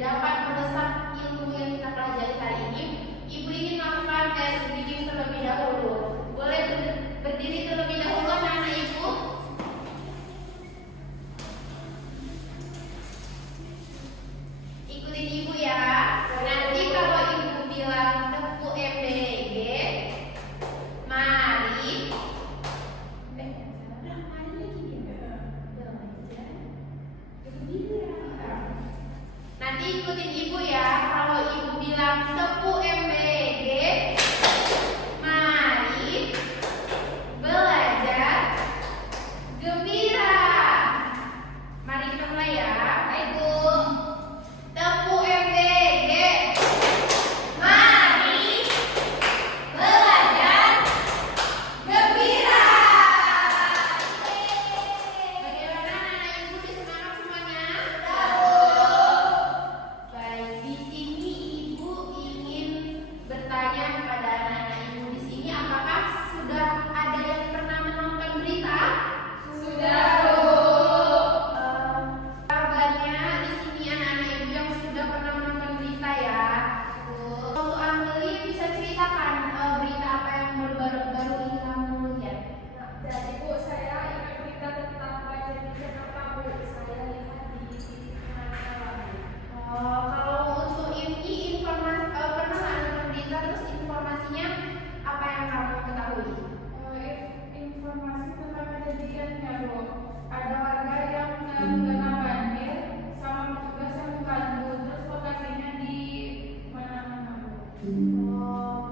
dapat meresap ilmu yang kita pelajari hari ini, Ibu ingin melakukan tes reading terlebih dahulu. Boleh berdiri terlebih dahulu anak-anak Ibu? Ikutin Ibu ya. Nanti kalau Ibu bilang tepuk MBG, mari. Nanti ikutin Ibu ya. Kalau Ibu bilang tepuk MBG, mari belajar gembira. Mari kita mulai ya. Baik Bu. Tepuk MBG. Mari belajar gembira. Bagaimana anak Ibu disemangat semuanya? Baik, di sini Ibu ingin bertanya kepada anak-anak Ibu di sini, apakah sudah ada yang pernah menonton berita? Sudah, Bu. Kabarnya di sini anak-anak Ibu yang sudah pernah menonton berita ya. Untuk Ameli bisa ceritakan berita apa yang baru ini kamu lihat? Jadi Bu, saya ingat berita tentang banjir di Jakarta Bu. Saya lihat di TV mana-mana Bu. Kalau untuk ini informasi pernah nggak nonton berita, terus informasinya apa yang kamu ketahui? Informasi tentang kejadiannya Bu. Ada warga yang kena banjir sama petugas yang membantu. Terus lokasinya di mana-mana Bu.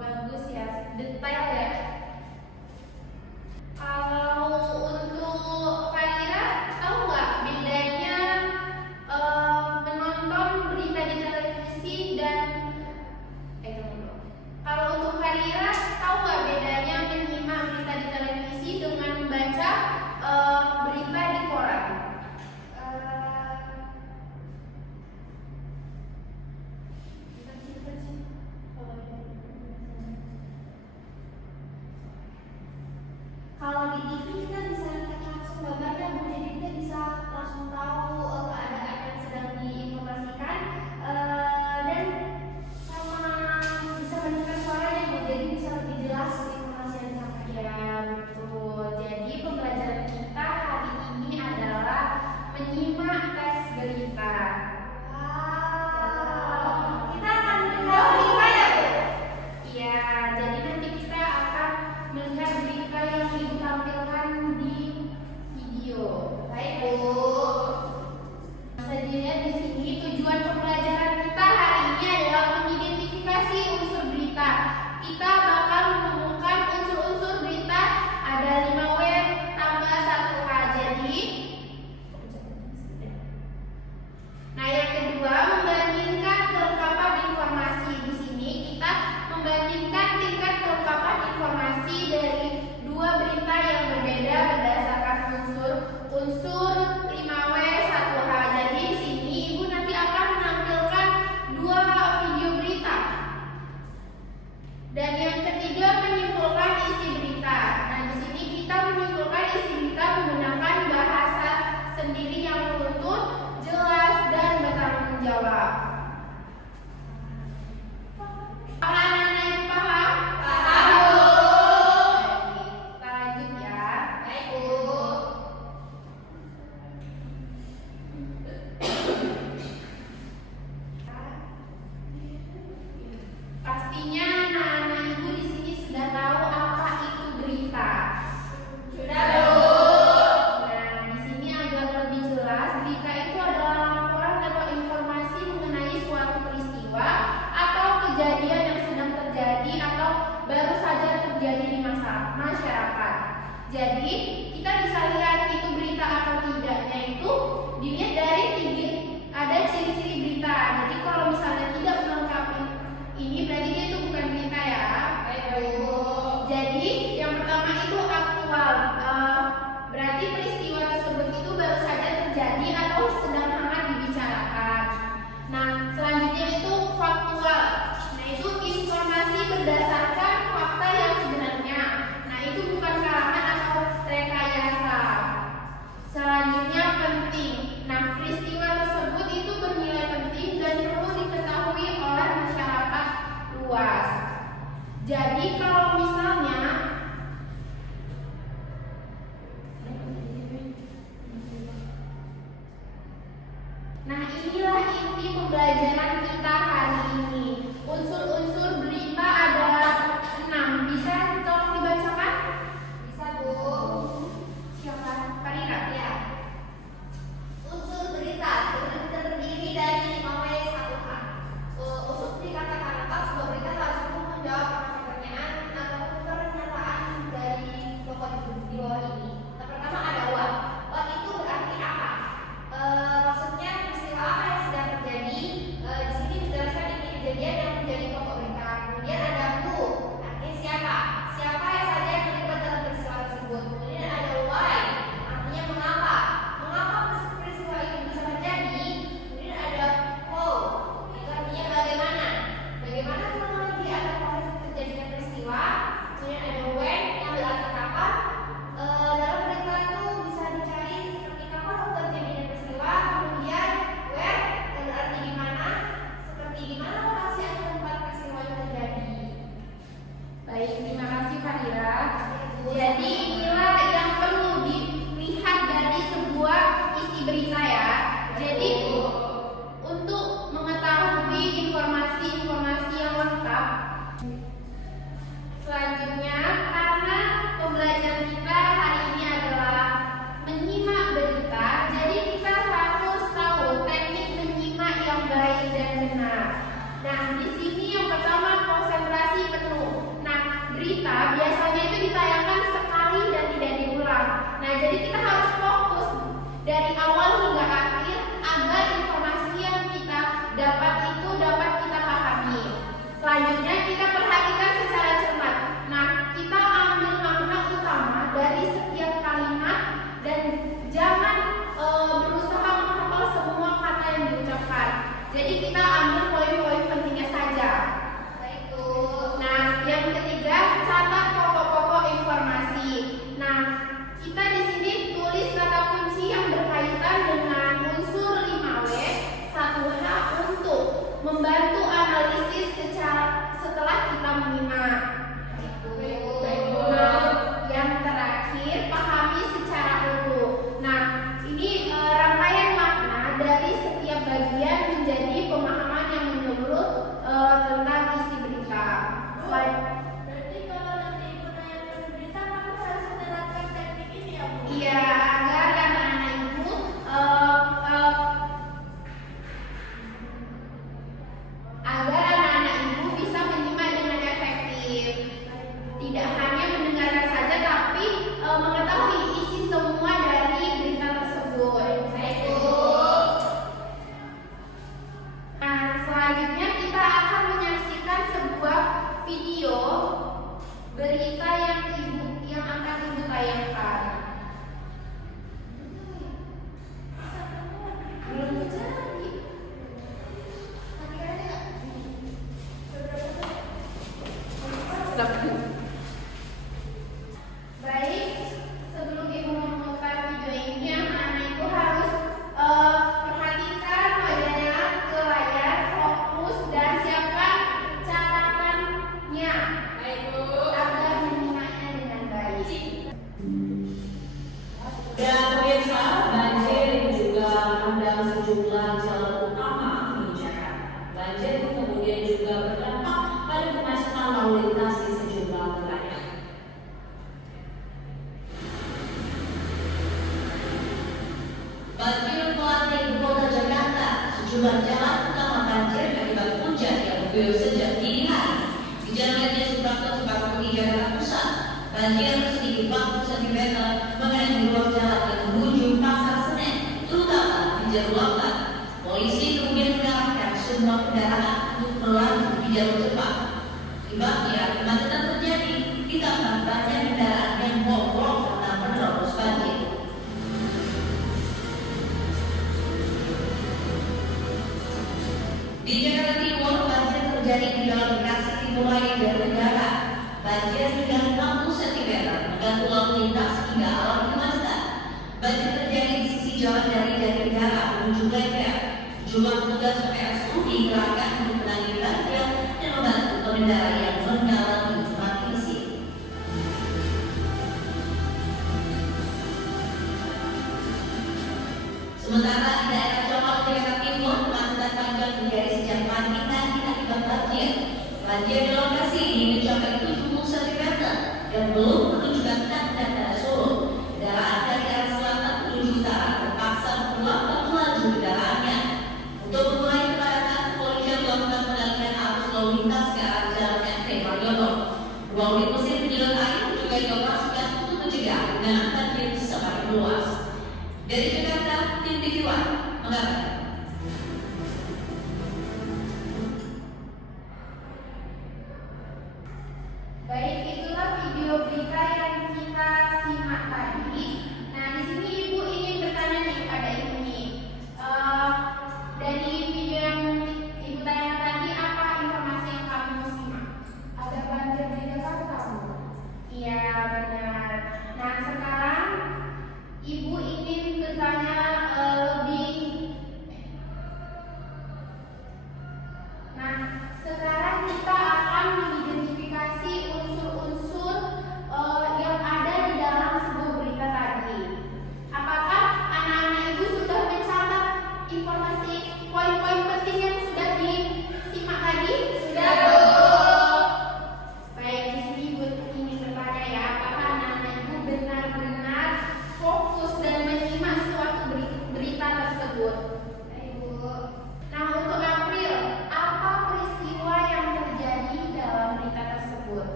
Bagus ya, detail ya. Kalau untuk Farira, tahu nggak bedanya menonton berita di televisi dan tunggu. Kalau untuk Farira, tahu nggak bedanya menyimak berita di televisi dengan membaca berita di koran? Kalau di TV kita bisa lihat langsung gambarnya Bu, jadi kita bisa langsung tahu keadaan yang sedang diinformasikan dan sama bisa mendengar suaranya Bu, jadi bisa lebih jelas informasi yang disampaikan. Betul. Jadi pembelajaran kita hari ini adalah menyimak tes berita. Kita akan melihat berita ya Bu? Iya, jadi nanti kita akan melihat berita yang Ibu tampilkan di video. Baik Bu. Bisa dilihat di sini tujuan pembelajaran kita hari ini adalah mengidentifikasi unsur berita. Kita bakal menemukan unsur-unsur berita, ada 5W tambah 1H. Jadi yang kedua, membandingkan kelengkapan informasi. Di sini kita membandingkan tingkat kelengkapan informasi dari dua berita yang berbeda berdasarkan unsur 5W 1H. Jadi di sini Ibu nanti akan menampilkan dua video berita. Dan yang ketiga, menyimpulkan isi berita. Nah, di sini kita menyimpulkan isi berita menggunakan bahasa sendiri yang runtut, jelas, dan bertanggung jawab. Paham anak-anak Ibu, paham? Paham Bu. Kita lanjut ya. Baik Bu. Pastinya anak-anak Ibu di sini sudah tahu apa itu berita. Sudah Bu. Nah, di sini agak lebih jelas, berita itu adalah laporan atau informasi mengenai suatu peristiwa atau kejadian yang sedang terjadi atau baru saja terjadi di masyarakat. Jadi, kita bisa lihat itu berita atau tidaknya itu dilihat dari ada ciri-ciri berita. Jadi, kalau misalnya tidak melengkapi ini berarti dia itu bukan berita ya. Baik Bu. Jadi, yang pertama itu aktual. Berarti peristiwa tersebut itu baru saja terjadi atau sedang hangat dibicarakan. Nah, selanjutnya itu faktual. Nah, itu informasi berdasarkan fakta yang sebenarnya. Nah, itu bukan karangan atau rekayasa. Selanjutnya penting. Selanjutnya, karena pembelajaran kita hari ini adalah menyimak berita, jadi kita harus tahu teknik menyimak yang baik dan benar. Nah, di sini yang pertama konsentrasi penuh. Nah, berita biasanya itu ditayangkan sekali dan tidak diulang. Nah, jadi kita harus fokus dari awal hingga akhir agar informasi yang kita dapat itu dapat kita pahami. Selanjutnya kita perhatikan secara cermat. Nah, kita ambil makna utama dari setiap kalimat dan jangan berusaha menghafal semua kata yang diucapkan. Jadi kita ambil poin-poin pentingnya saja. Baik, Bu. Nah, yang ketiga, catat pokok-pokok informasi. Nah, kita di sini tulis kata kunci yang berkaitan dengan unsur 5W, 1H untuk membantu analisis setelah kita menyimak. Nah, yang terakhir, pahami secara utuh. Nah, ini rangkaian makna dari setiap bagian menjadi pemahaman yang menyeluruh tentang isi berita. Berarti kalau nanti Ibu nanya berita, kamu harus menerapkan teknik ini ya, Bu? Iya, agar anak-anak ibu bisa menyimak dengan efektif. Tidak hanya mendengarkan saja, tapi mengetahui isi semua dari berita tersebut. Baik, Bu. Nah, selanjutnya kita akan menyaksikan sebuah video berita yang akan Ibu tayangkan. Belum jadi. Baik, sebelum Ibu memutar video ini, anak-anak Ibu harus perhatikan wajahnya ke layar, fokus dan siapkan catatannya. Baik, Bu. Agar menyimaknya dengan baik. Dan pemirsa, banjir juga melanda sejumlah jalan utama di Jakarta. Banjir kemudian juga berdampak pada kemacetan lalu lintas di sejumlah wilayah. Banjir melanda ibu kota Jakarta. Sejumlah jalan utama banjir akibat hujan yang mengguyur sejak dini hari. Di Jalan Raja Suprapto Cempaka Jakarta Pusat, banjir setinggi 40 cm mengenai ruas jalan yang menuju Pasar Senen, terutama di jalur lambat. Polisi kemudian mengarahkan semua kendaraan untuk berlalu di jalur cepat. Akibatnya kemacetan terjadi, ditambah banyak kendaraan yang mogok karena menerobos banjir. Di Jakarta Timur, banjir terjadi di Jalan Bekasi dimulai dari negara. Banjir hingga 60 cm mengganggu lalu lintas hingga alam kemacetan. Banjir terjadi di sisi jalan dari negara menuju Klender. Jumlah petugas PSU dikerahkan untuk menangani banjir dan membantu pengendara yang mengalami kondisi. Sementara di daerah Jawa Jakarta Timur, kemacetan panjang terjadi sejak pagi tadi akibat banjir. Banjir di lokasi ini mencapai 70 cm dan belum menunjukkan tanda-tanda surut. Kendaraan dari arah selatan menuju utara terpaksa memperlambat melaju kendaraannya. Untuk mengurangi kepadatan, kepolisian melakukan pengalihan arus lalu lintas ke arah Jalan MT Mariono. Ruang unit mesin penyedot air juga dioperasikan untuk mencegah genangan banjir semakin meluas. Dari Jakarta, tim TV1 mengatakan. Baik, itulah video berita yang kita simak tadi. Nah, di sini Ibu ingin bertanya nih kepada Ibu nih. Dari video yang Ibu tanyakan tadi, apa informasi yang kamu simak? Ada banjir di Jakarta, Bu? Iya, benar. Nah, sekarang Ibu ingin bertanya lebih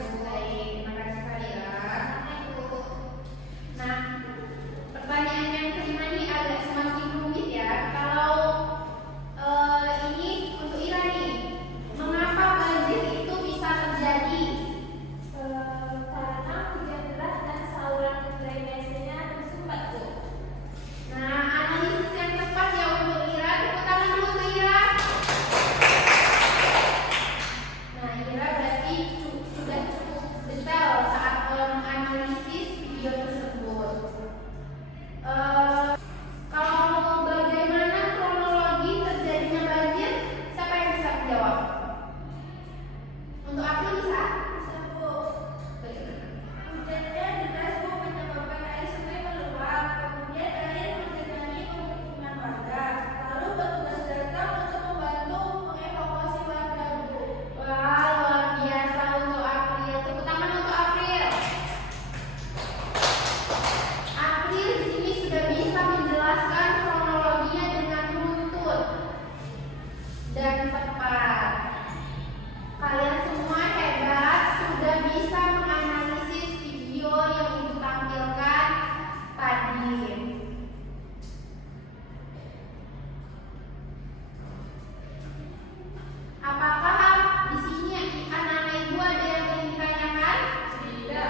Baik, terima kasih kalian. Nah, pertanyaan yang kelima ini agak semakin rumit ya. Kalau ini untuk Ira nih, mengapa banjir itu bisa terjadi? Karena hujan deras dan saluran drainasenya tersumbat, Bu. Nah, analisis yang tepat ya untuk Ira. Tepuk tangan dulu untuk Ira. Nah, Ira berarti sudah cukup detail saat menganalisis video tersebut. Kalau bagaimana kronologi terjadinya banjir, siapa yang bisa menjawab? Untuk aku bisa? Bisa, Bu. Bagaimana? Hujannya deras, Bu, menyebabkan air sungai meluap. Kemudian air mengenangi pemukiman warga. Lalu petugas datang untuk membantu mengevakuasi warga, Bu. Wah, luar biasa untuk April. Tepuk tangan untuk April. April di sini sudah bisa menjelaskan kronologinya dengan runtut dan tepat. Kalian semua hebat, sudah bisa menganalisis video yang Ibu tampilkan tadi. Apakah di sini anak-anak Ibu ada yang ingin ditanyakan? Tidak.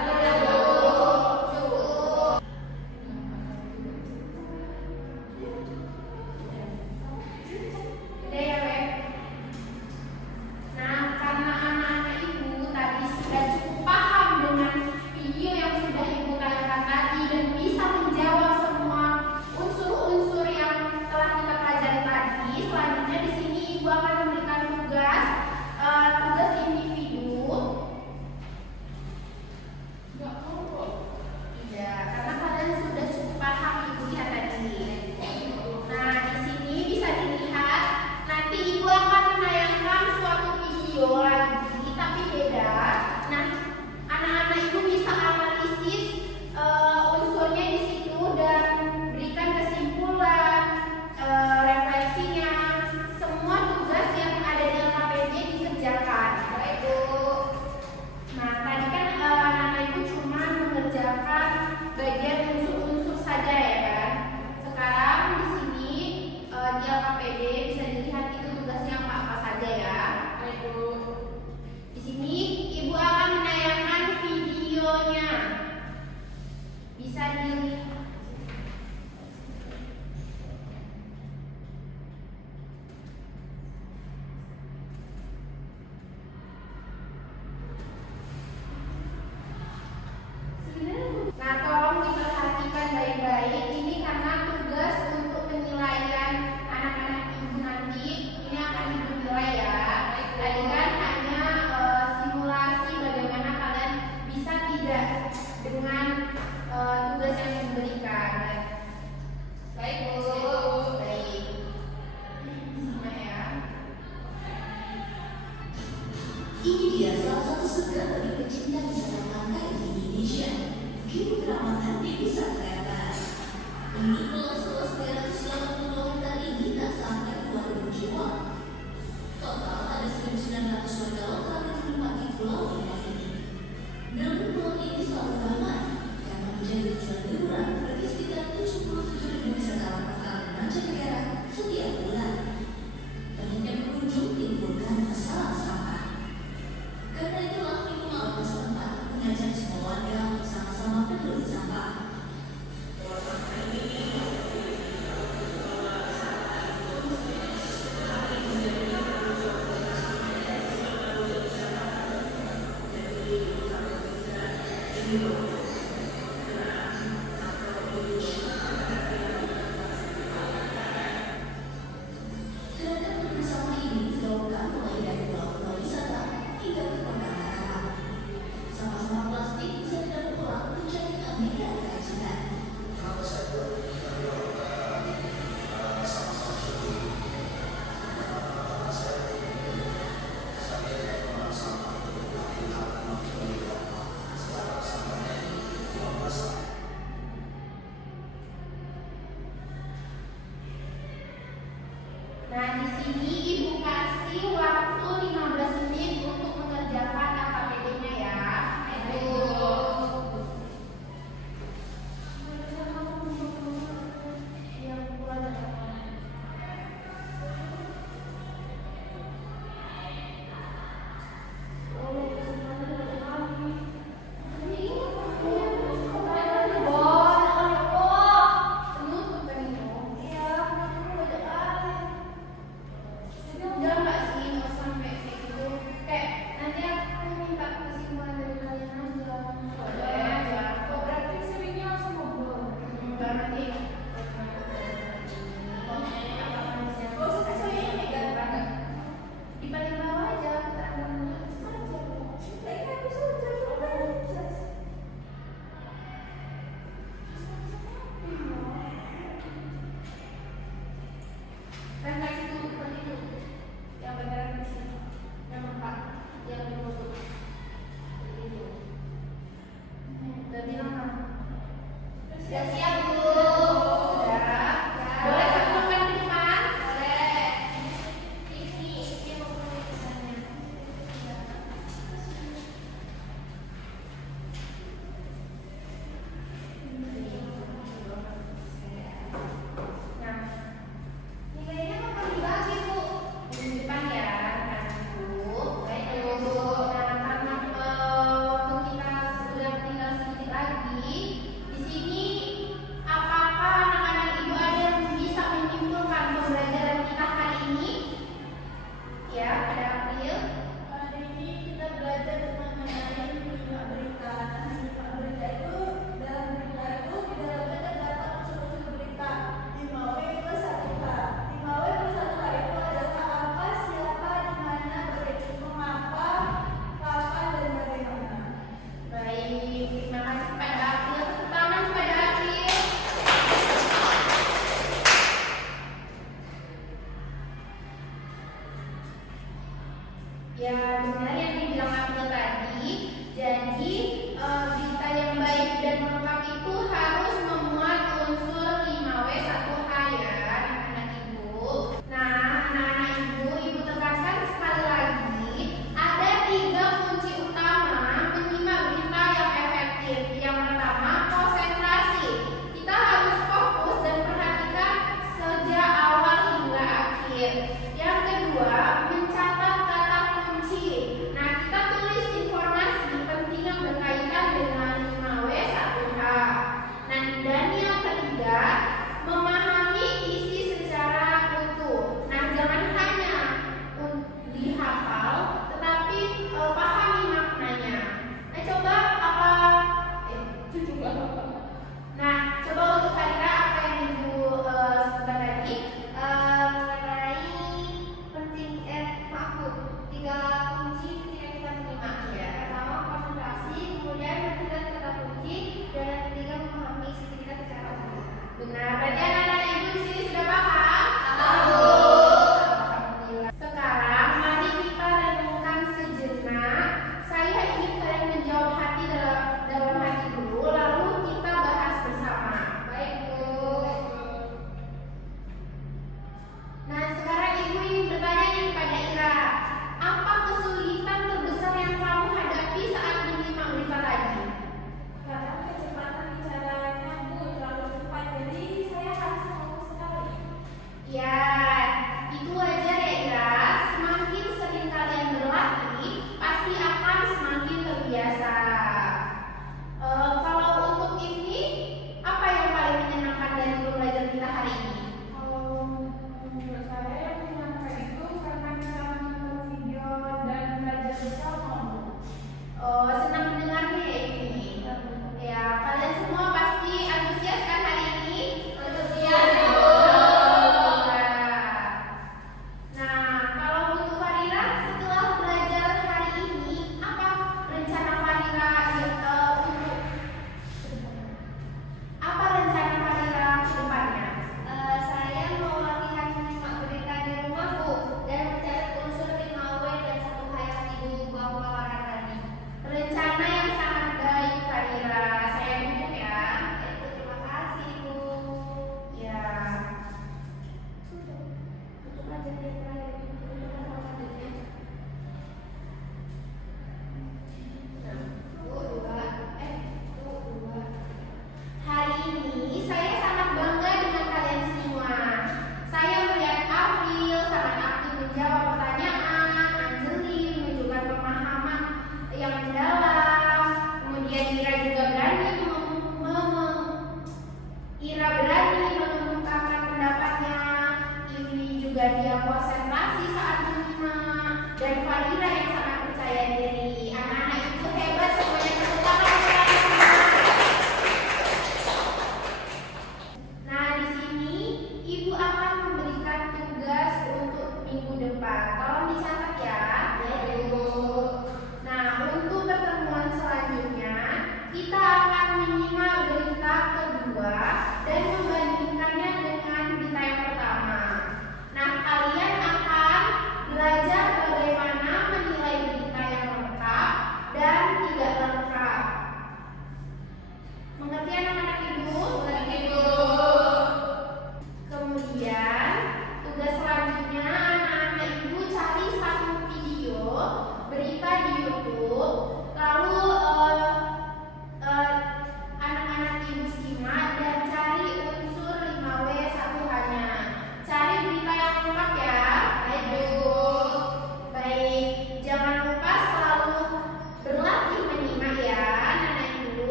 Udah ya, Web? Nah, karena anak-anak Ibu tadi sudah cukup paham dengan video yang sudah Ibu tayangkan tadi dan bisa menjawab semua unsur-unsur yang telah kita pelajari tadi, selanjutnya di sini Ibu akan memberikan tugas individu. Nggak mau, Bu. Iya, karena kalian sudah cukup paham Ibu lihat tadi. Nah, di sini bisa dilihat nanti Ibu akan menayangkan suatu video lagi tapi beda. Nah, anak-anak Ibu bisa analisis unsurnya di situ dan berikan kesimpulan, refleksinya, semua tugas yang ada di LKPD dikerjakan. Baik, Bu. Nah, tadi kan anak-anak Ibu cuma mengerjakan bagian unsur-unsur saja ya kan. Sekarang di sini di LKPD bisa dilihat itu tugasnya apa saja ya. Baik, Bu. Di sini Ibu akan menayangkan videonya. Bisa dilihat. Nah, tolong diperhatikan baik-baik. Ini karena tugas untuk penilaian anak-anak Ibu nanti. Ini akan Ibu nilai ya. Tadi kan hanya simulasi bagaimana kalian bisa tidak dengan tugas yang diberikan. Baik, Bu. Baik. Simak ya. Ini dia salah satu surga bagi pecinta wisata pantai di Indonesia. View keramatan di Pusat Kreatas. Ini pulau-pulau 380 hektar ini tak sampai 2.000 jiwa. Total ada 1.900 warga lokal yang menempati pulau ini. Namun pulau ini selalu ramai karena menjadi tujuan liburan bagi sekitar 77.000 wisatawan lokal dan mancanegara setiap bulan. Banyaknya pengunjung menimbulkan masalah sampah. Karena itulah Ibu Malaka setempat mengajak semua warga untuk sama-sama peduli sampah. Gerakan bersama ini dilakukan mulai dari pulau-pulau wisata hingga ke perairan alam. Sampah-sampah plastik bisa didaur ulang menjadi aneka kerajinan.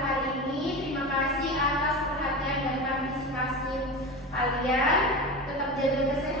hari ini. Terima kasih atas perhatian dan partisipasi kalian. Tetap jaga kesehatan.